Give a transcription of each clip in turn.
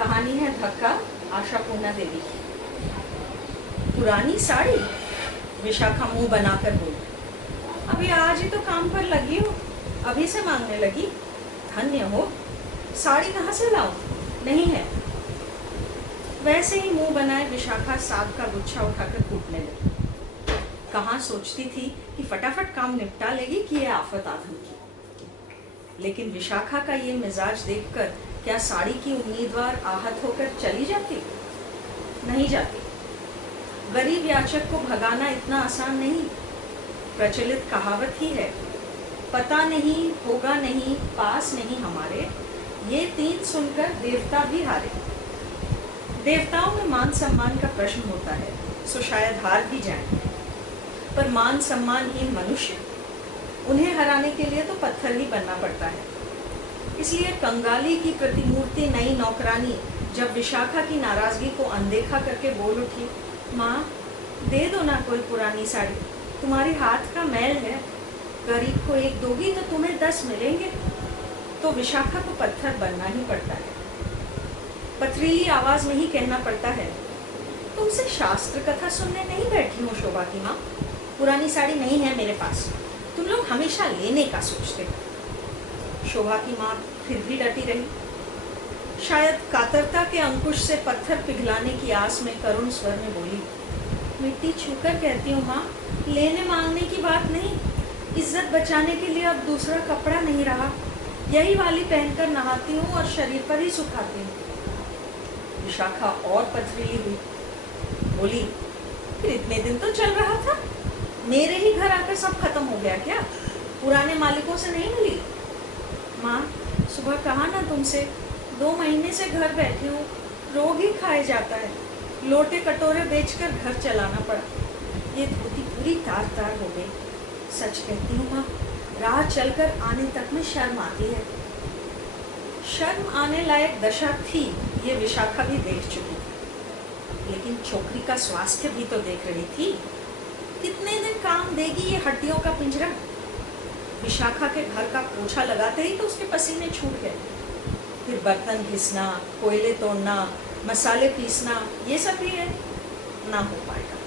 कहानी है धक्का आशापूर्णा देवी की। पुरानी साड़ी, विशाखा मुंह बनाकर बोली, अभी आज ही तो काम पर लगी हो, अभी से मांगने लगी। धन्य हो, साड़ी कहाँ से लाऊं? नहीं है। वैसे ही मुंह बनाए विशाखा साग का गुच्छा उठाकर कूटने लगी। कहाँ सोचती थी कि फटाफट काम निपटा लेगी कि ये आफत आधम की। लेकिन विशाखा का ये मिजाज देखकर क्या साड़ी की उम्मीदवार आहत होकर चली जाती? नहीं जाती। गरीब याचक को भगाना इतना आसान नहीं। प्रचलित कहावत ही है, पता नहीं, होगा नहीं, पास नहीं हमारे, ये तीन सुनकर देवता भी हारे। देवताओं में मान सम्मान का प्रश्न होता है, सो शायद हार भी जाएं। पर मान सम्मानहीन मनुष्य, उन्हें हराने के लिए तो पत्थर ही बनना पड़ता है। इसलिए कंगाली की प्रतिमूर्ति नई नौकरानी जब विशाखा की नाराजगी को अनदेखा करके बोल उठी, माँ दे दो ना कोई पुरानी साड़ी, तुम्हारे हाथ का मैल है, गरीब को एक दोगी तो तुम्हें 10 मिलेंगे। तो विशाखा को पत्थर बनना ही पड़ता है। पथरीली आवाज में ही कहना पड़ता है, तुमसे शास्त्र कथा सुनने नहीं बैठी हूँ शोभा की माँ, पुरानी साड़ी नहीं है मेरे पास, तुम लोग हमेशा लेने का सोचते हो। शोभा की माँ फिर भी डटी रही। शायद कातरता के अंकुश से पत्थर पिघलाने की आस में करुण स्वर में बोली, मिट्टी छूकर कहती हूँ माँ, लेने मांगने की बात नहीं, इज्जत बचाने के लिए अब दूसरा कपड़ा नहीं रहा, यही वाली पहनकर नहाती हूँ और शरीर पर ही सुखाती हूँ। विशाखा और पथरीली हुई, बोली, फिर इतने दिन तो चल रहा था, मेरे ही घर आकर सब खत्म हो गया क्या? पुराने मालिकों से नहीं मिली? माँ सुबह कहा ना तुमसे, 2 महीने से घर बैठी हूँ, रोग ही खाए जाता है, लोटे कटोरे बेचकर घर चलाना पड़ा, ये धोती पूरी तार तार हो गई। सच कहती हूँ माँ, राह चलकर आने तक में शर्म आती है। शर्म आने लायक दशा थी, ये विशाखा भी देख चुकी थी, लेकिन छोकरी का स्वास्थ्य भी तो देख रही थी। कितने दिन काम देगी ये हड्डियों का पिंजरा? विशाखा के घर का पोछा लगाते ही तो उसके पसीने छूट गए। फिर बर्तन घिसना, कोयले तोड़ना, मसाले पीसना, ये सब भी है, ना हो पाएगा।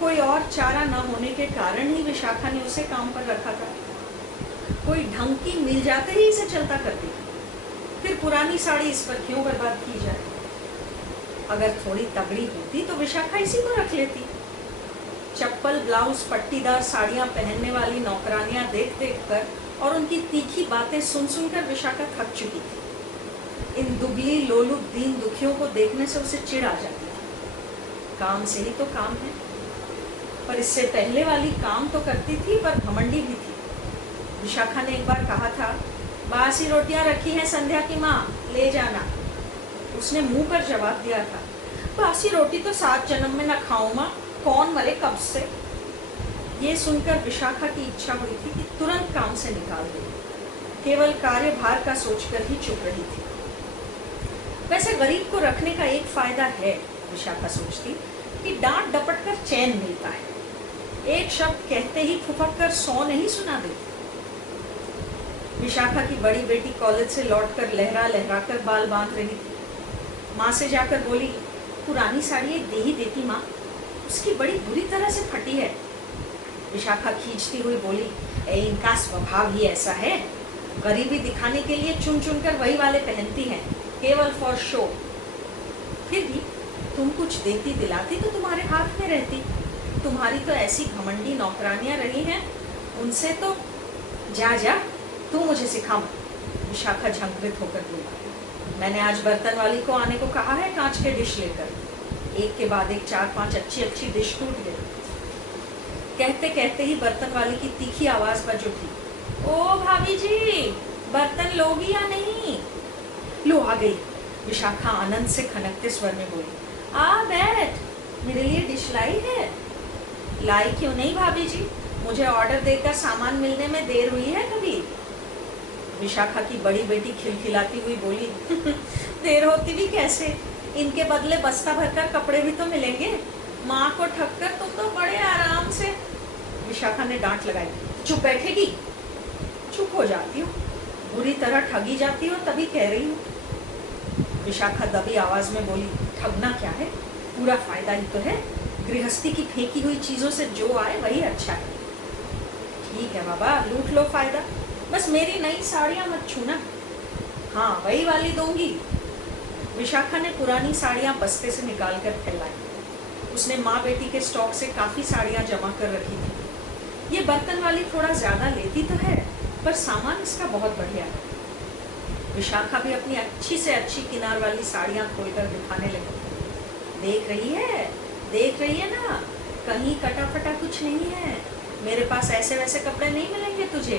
कोई और चारा न होने के कारण ही विशाखा ने उसे काम पर रखा था। कोई ढंग की मिल जाते ही इसे चलता करती थी। फिर पुरानी साड़ी इस पर क्यों बर्बाद की जाए? अगर थोड़ी तगड़ी होती तो विशाखा इसी को रख लेती। चप्पल, ब्लाउज, पट्टीदार साड़ियां पहनने वाली नौकरानियां देख देख कर और उनकी तीखी बातें सुन सुनकर विशाखा थक चुकी थी। इन दुबली लोलुप दीन दुखियों को देखने से उसे चिढ़ आ जाती थी। काम से ही तो काम है। पर इससे पहले वाली काम तो करती थी, पर घमंडी भी थी। विशाखा ने एक बार कहा था, बासी रोटियां रखी हैं संध्या की माँ, ले जाना। उसने मुंह पर जवाब दिया था, बासी रोटी तो 7 जन्म में न खाऊं माँ, कौन मरे कब से। ये सुनकर विशाखा की इच्छा हुई थी कि तुरंत काम से निकाल दे, केवल कार्यभार का सोचकर ही चुप रही थी। वैसे गरीब को रखने का एक फायदा है, विशाखा सोचती, कि डांट डपट कर चैन मिलता है। एक शब्द कहते ही फुफक कर 100 नहीं सुना देती। विशाखा की बड़ी बेटी कॉलेज से लौटकर लहरा लहरा कर बाल बांध रही थी। माँ से जाकर बोली, पुरानी साड़ी एक दे ही देती माँ, उसकी बड़ी बुरी तरह से फटी है। विशाखा खींचती हुई बोली, इनका स्वभाव ही ऐसा है, गरीबी दिखाने के लिए चुन चुन कर वही वाले पहनती हैं, केवल फॉर शो। फिर भी तुम कुछ देती दिलाती तो तुम्हारे हाथ में रहती। तुम्हारी तो ऐसी घमंडी नौकरानियां रही हैं, उनसे तो जा जा, तू मुझे सिखा मत। विशाखा झंकृत होकर बोली, मैंने आज बर्तन वाली को आने को कहा है कांच के डिश लेकर। एक के बाद एक 4-5 अच्छी अच्छी डिश टूट गई। कहते कहते ही बर्तन वाली की तीखी आवाज बज उठी, ओ भाभी जी, बर्तन लोगी या नहीं? लो आ गई। विशाखा आनंद से खनकते स्वर में बोली, आ बैठ, मेरे लिए डिश लाई है। लाई क्यों नहीं भाभी जी, मुझे ऑर्डर देकर सामान मिलने में देर हुई है कभी? विशाखा की बड़ी बेटी खिलखिलाती हुई बोली, देर होती भी कैसे, इनके बदले बस्ता भरकर कपड़े भी तो मिलेंगे। माँ को ठक्कर तुम तो बड़े आराम से। विशाखा ने डांट लगाई, चुप बैठेगी? चुप हो जाती हो, बुरी तरह ठगी जाती हो तभी कह रही हूँ। विशाखा दबी आवाज में बोली, ठगना क्या है, पूरा फायदा ही तो है। गृहस्थी की फेंकी हुई चीजों से जो आए वही अच्छा है। ठीक है बाबा, लूट लो फायदा, बस मेरी नई साड़ियां मत छूना। हाँ, वही वाली दूंगी। विशाखा ने पुरानी साड़ियां बस्ते से निकाल कर फैलाई। उसने माँ बेटी के स्टॉक से काफी साड़ियां जमा कर रखी थी। ये बर्तन वाली थोड़ा ज्यादा लेती तो है, पर सामान इसका बहुत बढ़िया है। विशाखा भी अपनी अच्छी से अच्छी किनार वाली साड़ियां खोलकर दिखाने लगी। देख रही है ना, कहीं कटा फटा कुछ नहीं है। मेरे पास ऐसे वैसे कपड़े नहीं मिलेंगे तुझे।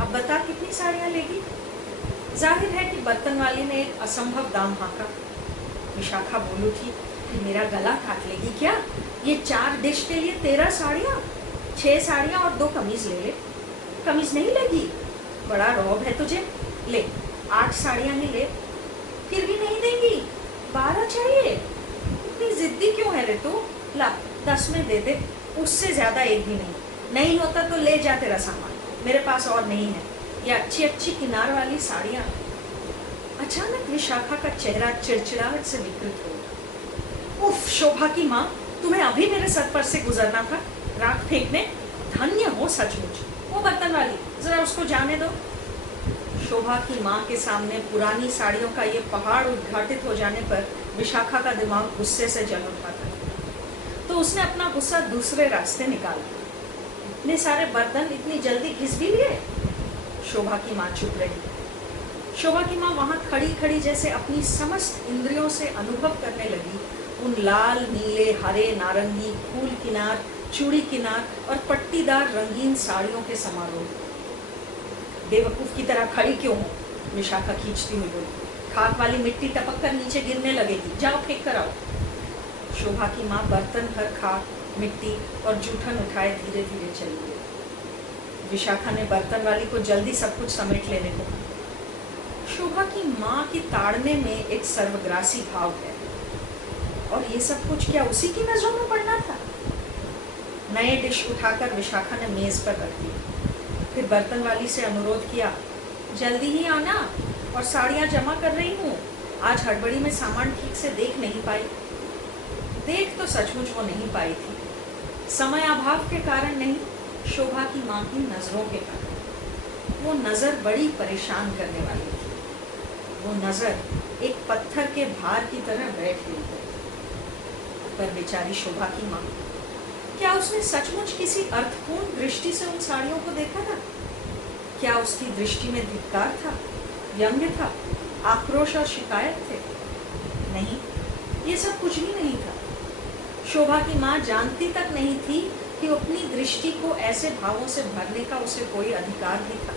अब बता कितनी साड़ियां लेगी। जाहिर है कि बर्तन वाली ने एक असंभव दाम हाँका। विशाखा बोल उठी कि मेरा गला काट लेगी क्या? ये 4 डिश के लिए 13 साड़ियाँ, 6 साड़ियाँ और 2 कमीज ले ले। कमीज नहीं लेगी? बड़ा रौब है तुझे। ले 8 साड़ियाँ ही ले। फिर भी नहीं देंगी? 12 चाहिए? इतनी जिद्दी क्यों है रे तू? ला 10 में दे दे, उससे ज्यादा एक भी नहीं होता तो ले जा तेरा सामान, मेरे पास और नहीं है। ये अच्छी अच्छी किनार वाली साड़ियाँ। अचानक विशाखा का चेहरा चिड़चिड़ाहट से विकृत हो गया। उफ, शोभा की माँ, तुम्हें अभी मेरे सर पर से गुजरना था राख फेंकने। धन्य हो सचमुच। वो बर्तन वाली, जरा उसको जाने दो। शोभा की माँ के सामने पुरानी साड़ियों का ये पहाड़ उद्घाटित हो जाने पर विशाखा का दिमाग गुस्से से जल उठा था। तो उसने अपना गुस्सा दूसरे रास्ते निकाला। इतने सारे बर्तन इतनी जल्दी घिस भी लिए? शोभा की माँ चुप रही। शोभा की माँ वहां खड़ी खड़ी जैसे अपनी समस्त इंद्रियों से अनुभव करने लगी उन लाल, नीले, हरे, नारंगी, फूल किनार, चूड़ी किनार और पट्टीदार रंगीन साड़ियों के समारोह। बेवकूफ की तरह खड़ी क्यों हो? विशाखा खींचती हुई बोली। खाक वाली मिट्टी टपक कर नीचे गिरने लगेगी, जाओ फेंक कर आओ। शोभा की माँ बर्तन भर खाक, मिट्टी और जूठन उठाए धीरे धीरे चली गई। विशाखा ने बर्तन वाली को जल्दी सब कुछ समेट लेने को कहा। शोभा की माँ की ताड़ने में एक सर्वग्रासी भाव है, और ये सब कुछ क्या उसी की नजरों में पड़ना था? नए डिश उठाकर विशाखा ने मेज पर रख दिया। फिर बर्तन वाली से अनुरोध किया, जल्दी ही आना, और साड़ियाँ जमा कर रही हूँ। आज हड़बड़ी में सामान ठीक से देख नहीं पाई। देख तो सचमुच वो नहीं पाई थी, समय अभाव के कारण नहीं, शोभा की माँ की नजरों के कारण। वो नजर बड़ी परेशान करने वाली थी। वो नजर एक पत्थर के भार की तरह बैठ गई थी। पर बेचारी शोभा की माँ, क्या उसने सचमुच किसी अर्थपूर्ण दृष्टि से उन साड़ियों को देखा था? क्या उसकी दृष्टि में धिक्कार था, व्यंग्य था, आक्रोश और शिकायत थे? नहीं, ये सब कुछ भी नहीं था। शोभा की माँ जानती तक नहीं थी कि अपनी दृष्टि को ऐसे भावों से भरने का उसे कोई अधिकार भी था।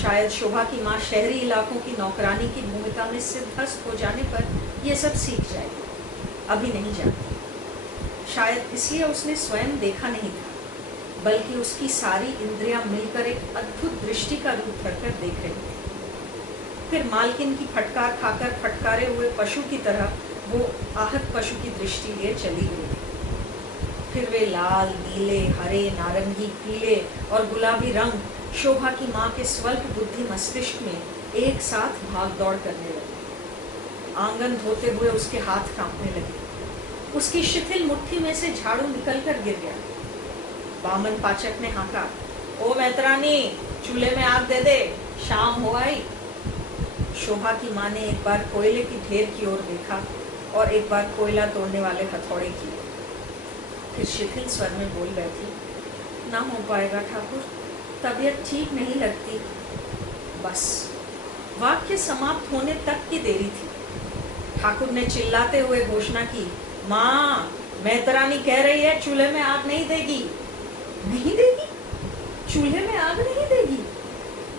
शायद शोभा की माँ शहरी इलाकों की नौकरानी की भूमिका में सिद्धस्त हो जाने पर यह सब सीख जाएगी, अभी नहीं जानती। शायद इसलिए उसने स्वयं देखा नहीं था, बल्कि उसकी सारी इंद्रियां मिलकर एक अद्भुत दृष्टि का रूप धरकर देख रही थी। फिर मालकिन की फटकार खाकर फटकारे हुए पशु की तरह वो आहत पशु की दृष्टि लिए चली गई। फिर वे लाल, नीले, हरे, नारंगी, पीले और गुलाबी रंग शोभा की माँ के स्वल्प बुद्धि मस्तिष्क में एक साथ भाग दौड़ करने लगे। आंगन धोते हुए उसके हाथ कांपने लगे। उसकी शिथिल मुट्ठी में से झाड़ू निकलकर गिर गया। बामन पाचक ने हाँका, ओ मैत्रानी, चूल्हे में आग दे दे, शाम हो आई। शोभा की माँ ने एक बार कोयले की ढेर की ओर देखा और एक बार कोयला तोड़ने वाले हथौड़े की। फिर शिथिल स्वर में बोल बैठी, ना हो पाएगा ठाकुर, तबीयत ठीक नहीं लगती। बस वाक्य समाप्त होने तक की देरी थी। ठाकुर ने चिल्लाते हुए घोषणा की, माँ, मैत्रानी कह रही है चूल्हे में आग नहीं देगी। नहीं देगी? चूल्हे में आग नहीं देगी?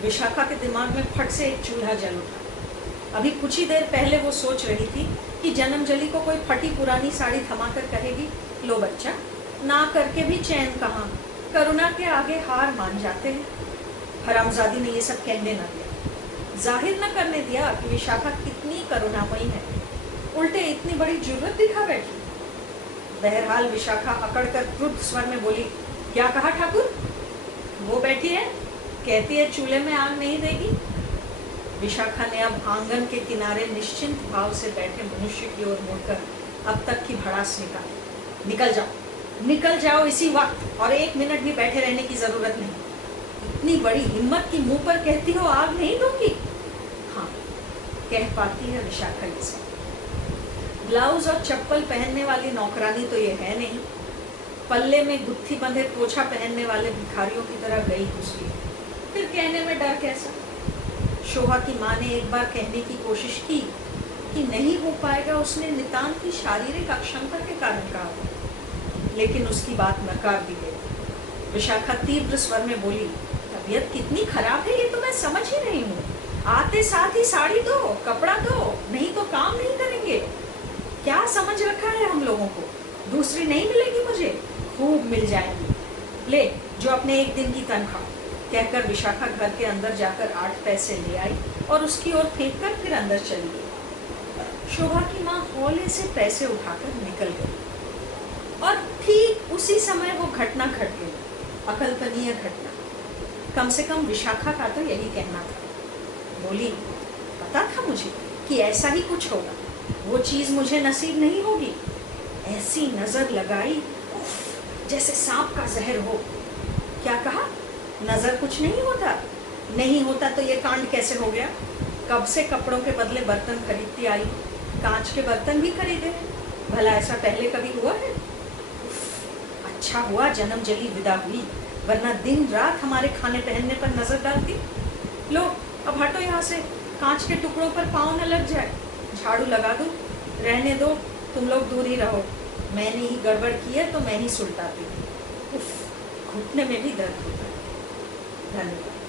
विशाखा के दिमाग में फट से एक चूल्हा जल उठा। अभी कुछ ही देर पहले वो सोच रही थी कि जन्मजली को कोई फटी पुरानी साड़ी थमाकर कहेगी, लो बच्चा, ना करके भी चैन कहाँ, करुणा के आगे हार मान जाते हैं। हरामजादी ने ये सब कहने न दिया, जाहिर न करने दिया कि विशाखा कितनी करुणामयी है। उल्टे इतनी बड़ी जुर्रत दिखा बैठी। बहरहाल विशाखा अकड़कर क्रुद्ध स्वर में बोली, क्या कहा ठाकुर? वो बैठी है, कहती है चूल्हे में आग नहीं देगी। विशाखा ने अब आंगन के किनारे निश्चिंत भाव से बैठे मनुष्य की ओर मुड़कर अब तक की भड़ास निकाली। निकल जाओ इसी वक्त, और 1 मिनट भी बैठे रहने की जरूरत नहीं। इतनी बड़ी हिम्मत की मुंह पर कहती हो आग नहीं दूंगी। हाँ, कह पाती है विशाखा ये सब। ब्लाउज और चप्पल पहनने वाली नौकरानी तो ये है नहीं, पल्ले में गुत्थी बंधे पोछा पहनने वाले भिखारियों की तरह गई घुसी। फिर कहने में डर कैसा? शोभा की माँ ने एक बार कहने की कोशिश की कि नहीं हो पाएगा, उसने नितांत की शारीरिक अक्षमता के कारण कहा, लेकिन उसकी बात नकार दी गई। विशाखा तीव्र स्वर में बोली, तबीयत कितनी खराब है ये तो मैं समझ ही नहीं हूँ। आते साथ ही साड़ी दो, कपड़ा दो, नहीं तो काम नहीं करेंगे। क्या समझ रखा है हम लोगों को? दूसरी नहीं मिलेगी मुझे? खूब मिल जाएगी। ले, जो अपने 1 दिन की तनख्वाह। कहकर विशाखा घर के अंदर जाकर 8 पैसे ले आई और उसकी ओर फेंक कर फिर अंदर चली गई। शोभा की माँ हौले से पैसे उठाकर निकल गई और ठीक उसी समय वो घटना घट गई, अकल्पनीय घटना। कम से कम विशाखा का तो यही कहना था। बोली, पता था मुझे कि ऐसा ही कुछ होगा, वो चीज मुझे नसीब नहीं होगी। ऐसी नजर लगाई, उफ, जैसे सांप का जहर हो। क्या कहा? नजर कुछ नहीं होता? नहीं होता तो ये कांड कैसे हो गया? कब से कपड़ों के बदले बर्तन खरीदती आई, कांच के बर्तन भी खरीदे। भला ऐसा पहले कभी हुआ है? अच्छा हुआ जन्म जली विदा हुई, वरना दिन रात हमारे खाने पहनने पर नजर डालती। लो, अब हटो यहाँ से, कांच के टुकड़ों पर पाँव न लग जाए। झाड़ू लगा दूं? रहने दो, तुम लोग दूर ही रहो। मैंने ही गड़बड़ की है तो मैं ही सुलटाती हूँ। उफ, घुटने में भी दर्द होता है। धन्यवाद।